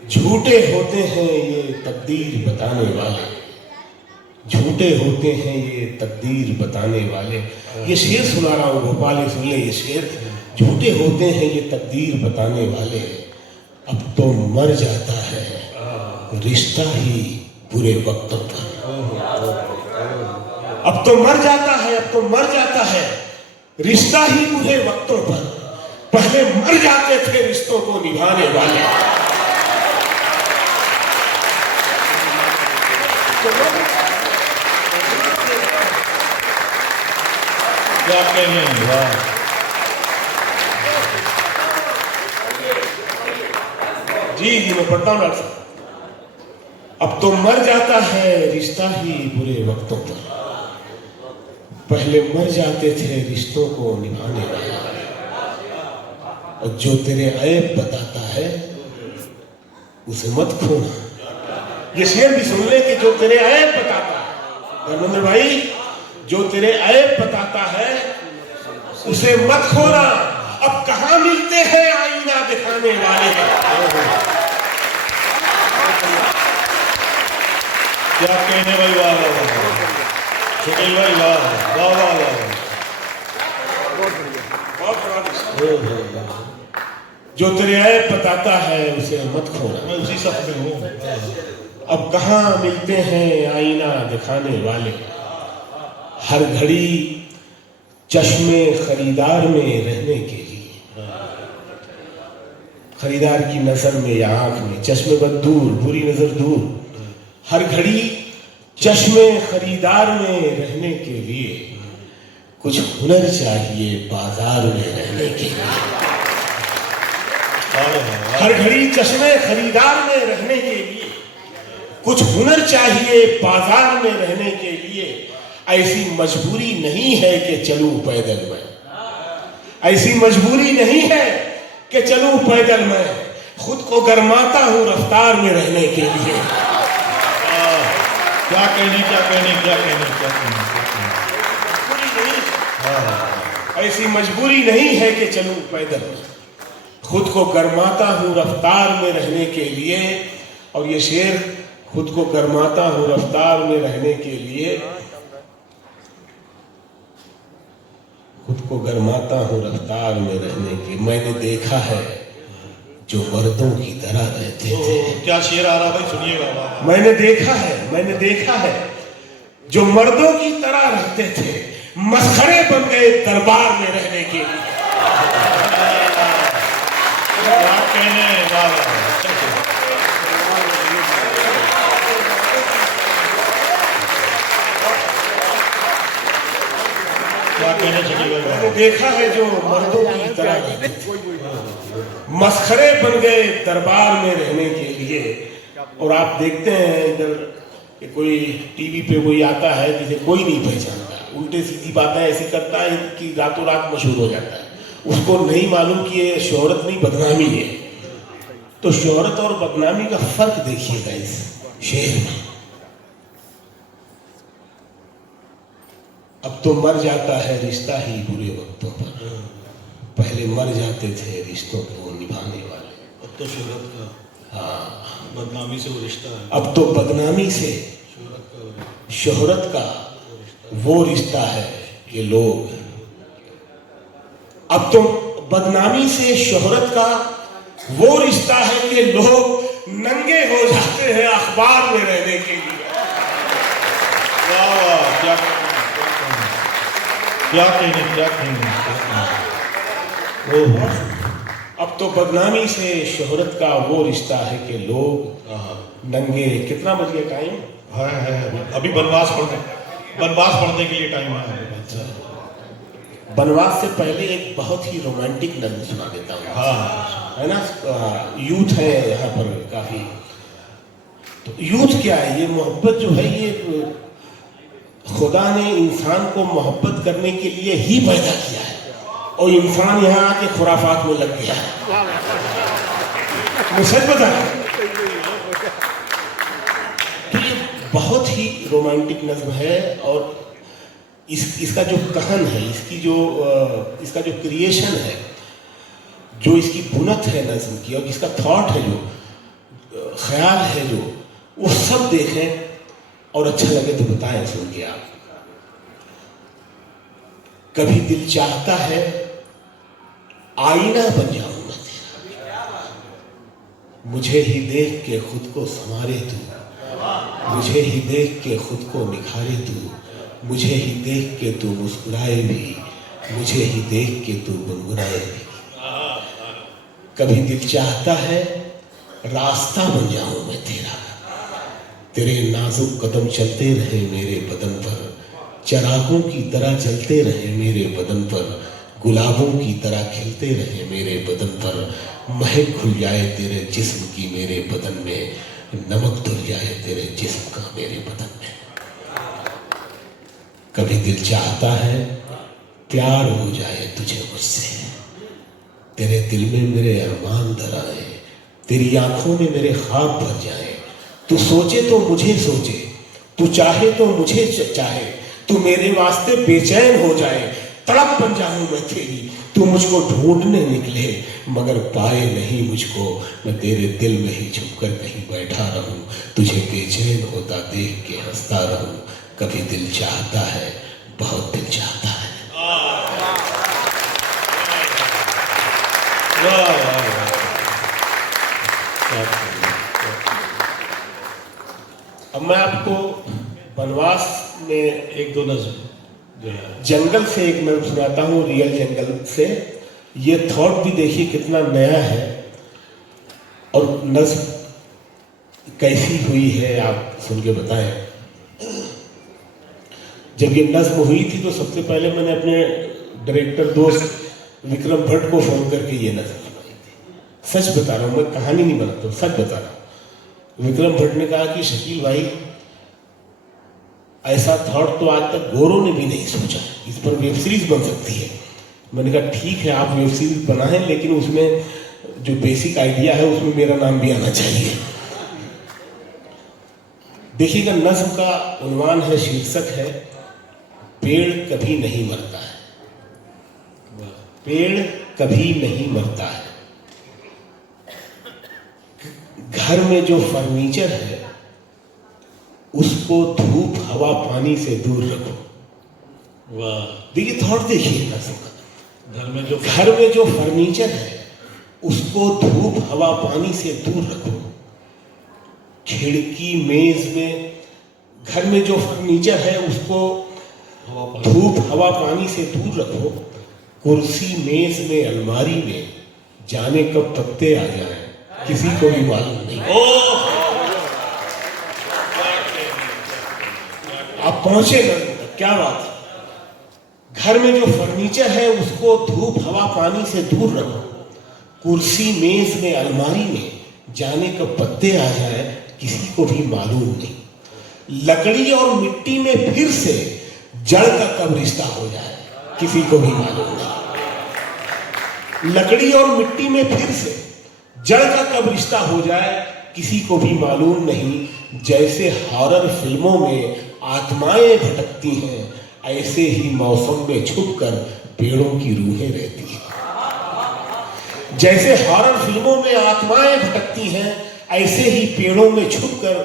झूठे होते हैं ये तकदीर बताने वाले, झूठे होते हैं ये तकदीर बताने वाले। ये शेर सुना रहा हूं भोपाल, सुन ले ये शेर। झूठे होते हैं ये तकदीर बताने वाले, अब तो मर जाता है रिश्ता ही बुरे वक्तों पर। अब तो मर जाता है, अब तो मर जाता है रिश्ता ही बुरे वक्तों पर। पहले मर जाते थे रिश्तों को निभाने वाले। क्या कहने। वाह, जी मैं पढ़ता हूं डॉक्टर साहब। अब तो मर जाता है रिश्ता ही बुरे वक्तों पर, पहले मर जाते थे रिश्तों को निभाने वाले। और जो तेरे ऐब बताता है उसे मत खोना। ये शेर भी सुन ले कि जो तेरे ऐब बताता है धर्मेंद्र भाई, जो तेरे ऐब बताता है उसे मत खोना। अब कहां मिलते हैं आईना दिखाने वाले। क्या कहने भाई। वाह वाह वाह, शुक्रिया भाई। वाह वाह वाह वाह। जो तेरे ऐब बताता है उसे मत खोना। मैं उसी सफ में हूँ। अब कहां मिलते हैं आईना दिखाने वाले, हर घड़ी चश्मे खरीदार में रहने के लिए। खरीदार की नजर में या आंख में, चश्मे बद दूर, बुरी नजर दूर। हर घड़ी चश्मे खरीदार में रहने के लिए कुछ हुनर चाहिए बाजार में रहने के लिए। हर घड़ी चश्मे खरीदार में रहने के लिए कुछ हुनर चाहिए बाजार में रहने के लिए। ऐसी मजबूरी नहीं है कि चलूं पैदल मैं, ऐसी मजबूरी नहीं है कि चलूं पैदल मैं, खुद को गरमाता हूं रफ्तार में रहने के लिए। क्या कहने, क्या कहने, क्या कहने, क्या कहने। ऐसी मजबूरी नहीं है कि चलूं पैदल मैं, खुद को गरमाता हूं रफ्तार में रहने के लिए। और ये शेर, खुद को गरमाता हूं रफ्तार में रहने के लिए, खुद को गरमाता हूं रफ्तार में रहने के। मैंने देखा है जो मर्दों की तरह रहते थे। क्या शेर आ रहा भाई, सुनिएगा। मैंने देखा है जो मर्दों की तरह रहते थे, मसखरे बन गए दरबार में रहने के लिए। क्या कहने। क्या कहने चाहिए। मैंने देखा है जो मर्दों की तरह रहते थे, मसखरे बन गए दरबार में रहने के लिए। और आप देखते हैं इधर कि कोई टीवी पे कोई आता है जिसे कोई नहीं पहचानता, उल्टे सीधी बातें ऐसी करता है कि रातों रात मशहूर हो जाता है। उसको नहीं मालूम कि ये शोहरत नहीं बदनामी है। तो शोहरत और बदनामी का फर्क देखिएगा इस शेर में। अब तो मर जाता है रिश्ता ही बुरे वक्तों पर, पहले मर जाते थे रिश्तों को निभाने वाले। अब तो शोहरत का, हाँ, बदनामी से वो रिश्ता है। अब तो बदनामी से शोहरत का वो रिश्ता है कि लोग, अब तो बदनामी से शोहरत का वो रिश्ता है कि लोग नंगे हो जाते हैं अखबार में रहने के लिए। वाह वाह, क्या क्या कहेंगे, क्या कहेंगे, क्या कहेंगे। ओह, अब तो बदनामी से शोहरत का वो रिश्ता है कि लोग नंगे। कितना बज गया टाइम? है अभी बनवास पढ़ने के लिए टाइम है। अच्छा, बनवास से पहले एक बहुत ही रोमांटिक नज्म सुना देता हूँ। हाँ, है ना, यूथ है यहाँ पर काफी। तो यूथ क्या है? ये मोहब्बत जो है, ये खुदा ने इंसान को मोहब्बत करने के लिए ही पैदा किया है, और इंसान यहाँ आके खुराफात में लग गया है। मैं सच बता रहा हूं। तो ये बहुत ही रोमांटिक नज्म है, और इसका जो कहन है, इसका जो क्रिएशन है, जो इसकी बुनत है नज्म की, और इसका थॉट है, जो ख्याल है, जो वो सब देखें और अच्छा लगे तो बताएं सुन के आप। कभी दिल चाहता है आईना बन जाऊं मैं तेरा, मुझे ही देख के खुद को संवारे तू, मुझे ही देख के खुद को निखारे तू, मुझे ही देख के तू मुस्कुराए भी, मुझे ही देख के तू गुनगुनाए भी। कभी दिल चाहता है रास्ता बन जाऊं मैं तेरा, तेरे नाजुक कदम चलते रहे मेरे बदन पर, चरागों की तरह चलते रहे मेरे बदन पर, गुलाबों की तरह खिलते रहे मेरे बदन पर, महक खुल जाए तेरे जिस्म की मेरे बदन में, नमक धुल जाए तेरे जिस्म का मेरे बदन में। कभी दिल चाहता है प्यार हो जाए तुझे मुझसे, तेरे दिल में मेरे अरमान धर आए, तेरी आंखों में मेरे ख्वाब भर जाए, तू सोचे तो मुझे सोचे, तू चाहे तो मुझे चाहे, तू मेरे वास्ते बेचैन हो जाए, तड़प बन जाऊं मैं तेरी, तू मुझको ढूंढने निकले मगर पाए नहीं मुझको, मैं तेरे दिल में ही छुपकर कहीं बैठा रहूं, तुझे बेचैन होता देख के हंसता रहूं। कभी दिल चाहता है, बहुत दिल चाहता है। अब मैं आपको बनवास में एक दो नज्म जंगल से एक नज्म सुनाता हूँ, रियल जंगल से। ये थॉट भी देखिए कितना नया है, और नज्म कैसी हुई है आप सुन के बताएं। जब ये नज्म हुई थी तो सबसे पहले मैंने अपने डायरेक्टर दोस्त विक्रम भट्ट को फोन करके ये नज्म सुनाई थी। सच बता रहा हूँ, मैं कहानी नहीं बनाता हूँ, सच बता रहा हूँ। विक्रम भट्ट ने कहा कि शकील भाई, ऐसा थॉट तो आज तक गोरों ने भी नहीं सोचा, इस पर वेब सीरीज बन सकती है। मैंने कहा ठीक है, आप वेब सीरीज बनाएं, लेकिन उसमें जो बेसिक आइडिया है उसमें मेरा नाम भी आना चाहिए। देखिएगा, नज्म का उन्वान है, शीर्षक है पेड़ कभी नहीं मरता है। पेड़ कभी नहीं मरता है। घर में जो फर्नीचर है उसको धूप हवा पानी से दूर रखो। वाह, देखिए थॉट देखिए नज्म का। घर में जो फर्नीचर है उसको धूप हवा पानी से दूर रखो। खिड़की मेज में, घर में जो फर्नीचर है उसको धूप हवा पानी से दूर रखो। कुर्सी मेज में अलमारी में जाने कब पत्ते आ जाए किसी को भी मालूम नहीं। आप पहुंचे ना, क्या बात है। घर में जो फर्नीचर है उसको धूप हवा पानी से दूर रखो। कुर्सी मेज में अलमारी में जाने कब पत्ते आ जाए किसी को भी मालूम नहीं। लकड़ी और मिट्टी में फिर से जड़ का कब रिश्ता हो जाए किसी को भी मालूम नहीं। लकड़ी और मिट्टी में फिर से जड़ का कब रिश्ता हो जाए किसी को भी मालूम नहीं। जैसे हॉरर फिल्मों में आत्माएं भटकती हैं, ऐसे ही मौसम में छुपकर पेड़ों की रूहें रहती हैं। जैसे हॉरर फिल्मों में आत्माएं भटकती हैं, ऐसे ही पेड़ों में छुपकर,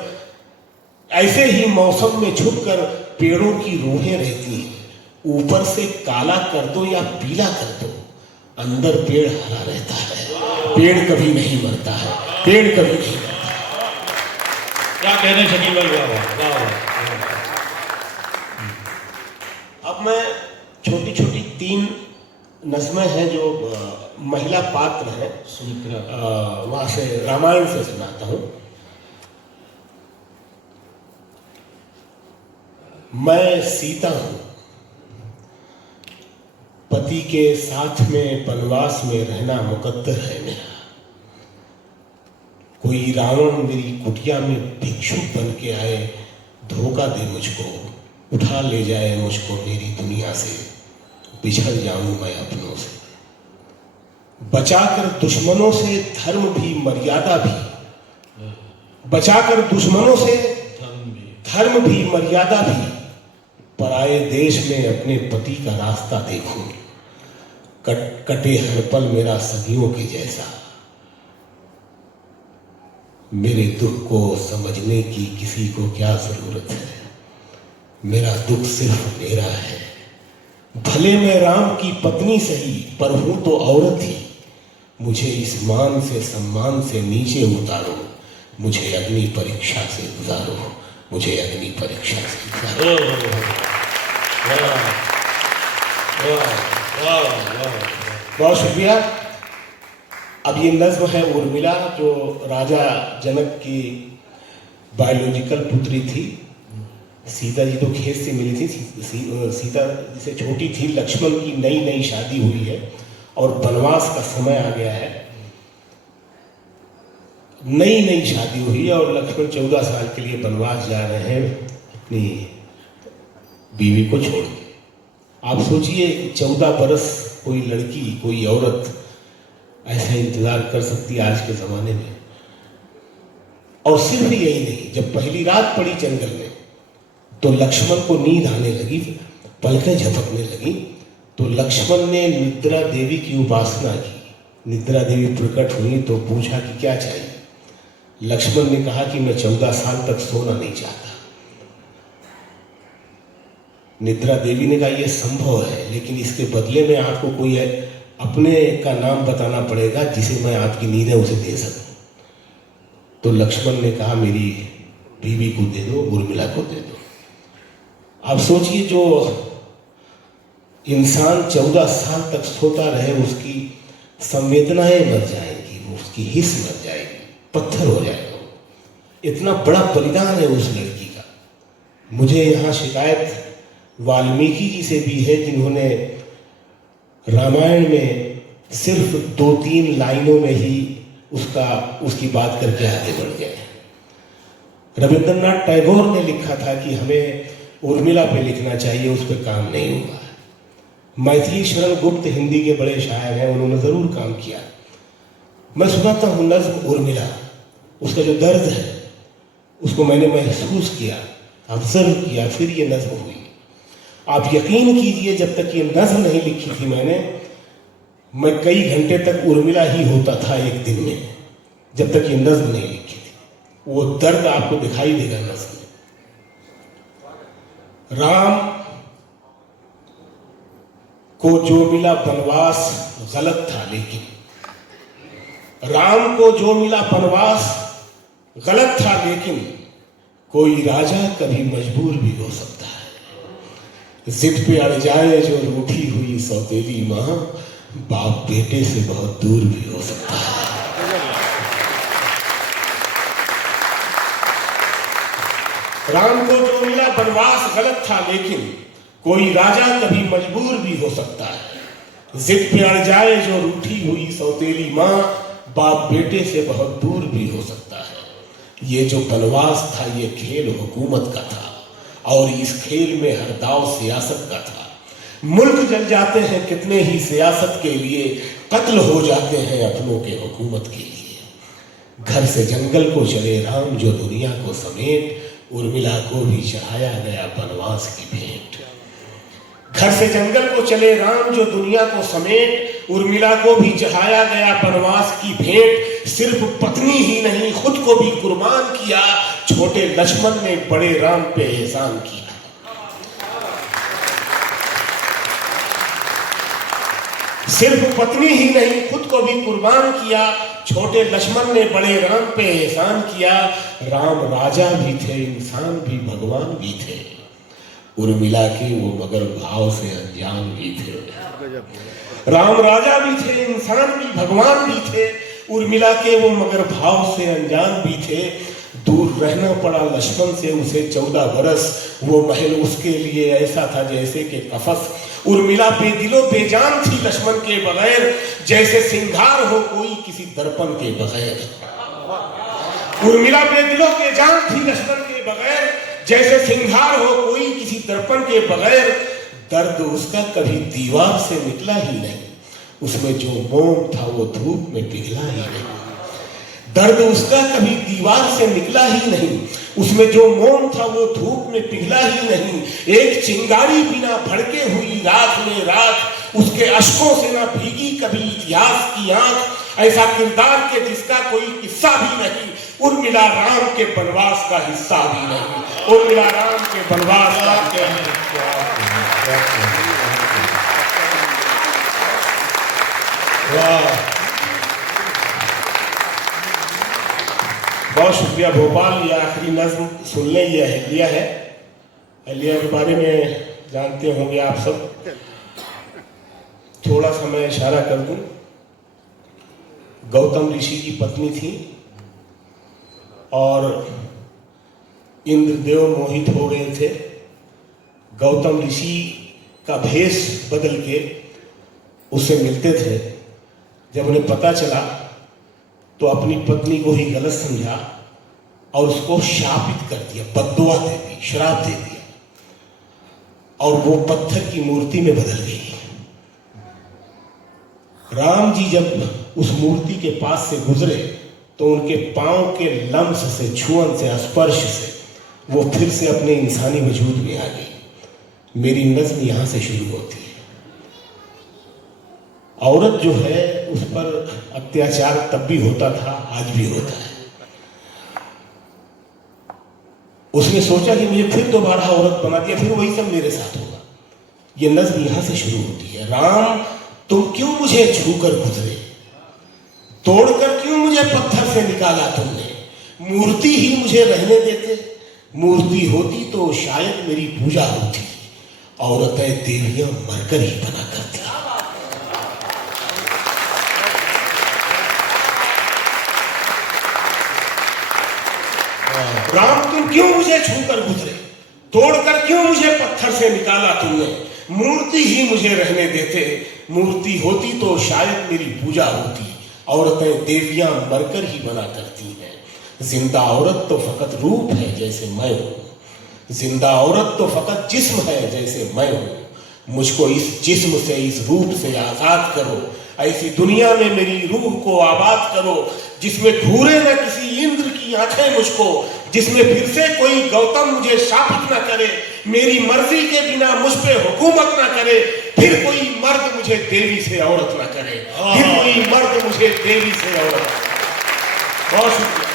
ऐसे ही मौसम में छुपकर पेड़ों की रूहें रहती हैं। ऊपर से काला कर दो या पीला कर दो, अंदर पेड़ हरा रहता है। पेड़ कभी नहीं मरता है, पेड़ कभी नहीं मरता है। क्या कहने शकील भाई, वाह वाह। अब मैं छोटी छोटी 3 नज़्में हैं जो महिला पात्र हैं, सुमित्रा। वहां से रामायण से सुनाता हूं। मैं सीता हूं, पति के साथ में वनवास में रहना मुकद्दर है मेरा। कोई रावण मेरी कुटिया में भिक्षुक बन के आए, धोखा दे मुझको, उठा ले जाए मुझको मेरी दुनिया से, बिछड़ जाऊं मैं अपनों से। बचाकर दुश्मनों से धर्म भी मर्यादा भी, बचाकर दुश्मनों से धर्म भी मर्यादा भी, पराए देश में अपने पति का रास्ता देखूं, कटे हर पल मेरा सदियों के जैसा। मेरे दुख को समझने की किसी को क्या जरूरत है, मेरा दुख सिर्फ मेरा है। भले मैं राम की पत्नी सही, पर हूं तो औरत ही। मुझे इस मान से सम्मान से नीचे उतारो, मुझे अग्नि परीक्षा से गुजारो, मुझे अग्नि परीक्षा से गुजारो। बहुत शुक्रिया। अब ये नज्म है उर्मिला, जो राजा जनक की बायोलॉजिकल पुत्री थी। सीता जी तो खेत से मिली थी। सीता जिसे छोटी थी, लक्ष्मण की नई नई शादी हुई है और वनवास का समय आ गया है। नई नई शादी हुई है और लक्ष्मण 14 साल के लिए वनवास जा रहे हैं अपनी बीवी को छोड़ के। आप सोचिए 14 बरस कोई लड़की, कोई औरत ऐसा इंतजार कर सकती है आज के जमाने में। और सिर्फ यही नहीं, जब पहली रात पड़ी जंगल में तो लक्ष्मण को नींद आने लगी, पलकें झपकने लगी, तो लक्ष्मण ने निद्रा देवी की उपासना की। निद्रा देवी प्रकट हुई तो पूछा कि क्या चाहिए। लक्ष्मण ने कहा कि मैं 14 साल तक सोना नहीं चाहता। निद्रा देवी ने कहा यह संभव है, लेकिन इसके बदले में आपको कोई अपने का नाम बताना पड़ेगा जिसे मैं आपकी नींदें उसे दे सकूं। तो लक्ष्मण ने कहा मेरी बीवी को दे दो, उर्मिला को दे दो। आप सोचिए, जो इंसान 14 साल तक सोता रहे उसकी संवेदनाएं मर जाएंगी, उसकी हिस्स मर जाएगी, पत्थर हो जाएगा। इतना बड़ा बलिदान है उस लड़की का। मुझे यहाँ शिकायत वाल्मीकि जी से भी है, जिन्होंने रामायण में सिर्फ 2-3 लाइनों में ही उसकी बात करके आगे बढ़ गए। रविंद्रनाथ टैगोर ने लिखा था कि हमें उर्मिला पे लिखना चाहिए, उस पर काम नहीं हुआ। मैथिली शरण गुप्त हिंदी के बड़े शायर हैं, उन्होंने जरूर काम किया। मैं सुनाता हूँ नज्म उर्मिला। उसका जो दर्द है उसको मैंने महसूस किया, ऑब्जर्व किया, फिर ये नज्म हुई। आप यकीन कीजिए, जब तक ये नज्म नहीं लिखी थी मैं कई घंटे तक उर्मिला ही होता था एक दिन में, जब तक ये नज्म नहीं लिखी थी। वो दर्द आपको दिखाई देगा नज्म में। राम को जो मिला वनवास गलत था, लेकिन राम को जो मिला वनवास गलत था, लेकिन कोई राजा कभी मजबूर भी हो सकता है। जिद पे अड़ जाए जो रूठी हुई सौतेली मां, बाप बेटे से बहुत दूर भी हो सकता है। राम को जो मिला वनवास गलत था, लेकिन कोई राजा कभी मजबूर भी हो सकता है। जिद पे अड़ जाए जो रूठी हुई सौतेली मां, बाप बेटे से बहुत दूर भी हो सकता है। ये जो वनवास था ये खेल हुकूमत का था, और इस खेल में हर दाव सियासत का था। मुल्क जल जाते हैं कितने ही सियासत के लिए, कत्ल हो जाते हैं अपनों के हुकूमत के लिए। घर से जंगल को चले राम जो दुनिया को समेट, उर्मिला को भी चढ़ाया गया वनवास की भेंट। घर से जंगल को चले राम जो दुनिया को समेट, उर्मिला को भी चढ़ाया गया वनवास की भेंट। सिर्फ पत्नी ही नहीं खुद को भी कुर्बान किया, छोटे लक्ष्मण ने बड़े राम पे एहसान किया। सिर्फ पत्नी ही नहीं खुद को भी कुर्बान किया, छोटे लक्ष्मण ने बड़े राम पे एहसान किया। राम राजा भी थे, इंसान भी, भगवान भी थे। उर्मिला के वो मगर भाव से अनजान भी थे। राम राजा भी थे, इंसान भी, भगवान भी थे। उर्मिला के वो मगर भाव से अनजान भी थे। दूर रहना पड़ा लक्ष्मण से उसे 14 बरस। वो महल उसके लिए ऐसा था जैसे कि कफस। उर्मिला बेदिलो बेजान थी लक्ष्मण के बगैर, जैसे सिंगार हो कोई किसी दर्पण के बगैर। उर्मिला बेदिलो बेजान थी लक्ष्मण के बगैर, जैसे सिंगार हो कोई किसी दर्पण के बगैर। दर्द उसका कभी दीवार से निकला ही नहीं, उसमें जो मोम था वो धूप में पिघला ही नहीं। दर्द उसका कभी दीवार से निकला ही नहीं, उसमें जो मोम था वो धूप में पिघला ही नहीं। एक चिंगारी बिना भड़के हुई रात में रात, उसके अश्कों से ना भीगी कभी इतिहास की आंख। ऐसा किरदार के जिसका कोई किस्सा भी नहीं, उर्मिला राम के वनवास का हिस्सा भी नहीं। उर्मिला राम के वनवास का बहुत शुक्रिया भोपाल। ये आखिरी नज्म सुन लें, ये अहलिया है। अहलिया के बारे में जानते होंगे आप सब। थोड़ा सा मैं इशारा कर दूं। गौतम ऋषि की पत्नी थी और इंद्रदेव मोहित हो गए थे। गौतम ऋषि का भेष बदल के उससे मिलते थे। जब उन्हें पता चला तो अपनी पत्नी को ही गलत समझा और उसको शापित कर दिया, बद्दुआ दे दी, श्राप दे दिया और वो पत्थर की मूर्ति में बदल गई। राम जी जब उस मूर्ति के पास से गुजरे तो उनके पांव के लम्स से, छुअन से, स्पर्श से वो फिर से अपने इंसानी वजूद में आ गई। मेरी नज्म यहां से शुरू होती है। औरत जो है उस पर अत्याचार तब भी होता था, आज भी होता है। उसने सोचा कि मुझे फिर दोबारा औरत बना दिया, फिर वही सब मेरे साथ होगा। ये नज्म यहां से शुरू होती है। राम तुम क्यों मुझे छूकर गुजरे, तोड़कर क्यों मुझे पत्थर से निकाला तुमने। मूर्ति ही मुझे रहने देते, मूर्ति होती तो शायद मेरी पूजा होती। औरतें देवियां मरकर ही बना करती। राम तुम क्यों मुझे छूकर गुजरे, तोड़कर क्यों मुझे पत्थर से निकाला तुमने। मूर्ति ही मुझे रहने देते, मूर्ति होती तो शायद मेरी पूजा होती। औरतें देवियां मरकर ही बना करती हैं। जिंदा औरत तो फकत रूप है जैसे मैं हूं, जिंदा औरत तो फकत जिस्म है जैसे मैं हूं। मुझको इस जिस्म से, इस रूप से आजाद करो। ऐसी दुनिया में मेरी रूह को आबाद करो जिसमें घूरे न किसी इंद्र की आंखें मुझको, जिसमें फिर से कोई गौतम मुझे शापित न करे, मेरी मर्जी के बिना मुझ पे हुकूमत न करे। फिर कोई मर्द मुझे देवी से औरत न करे, फिर कोई मर्द मुझे देवी से औरत। बहुत शुक्रिया।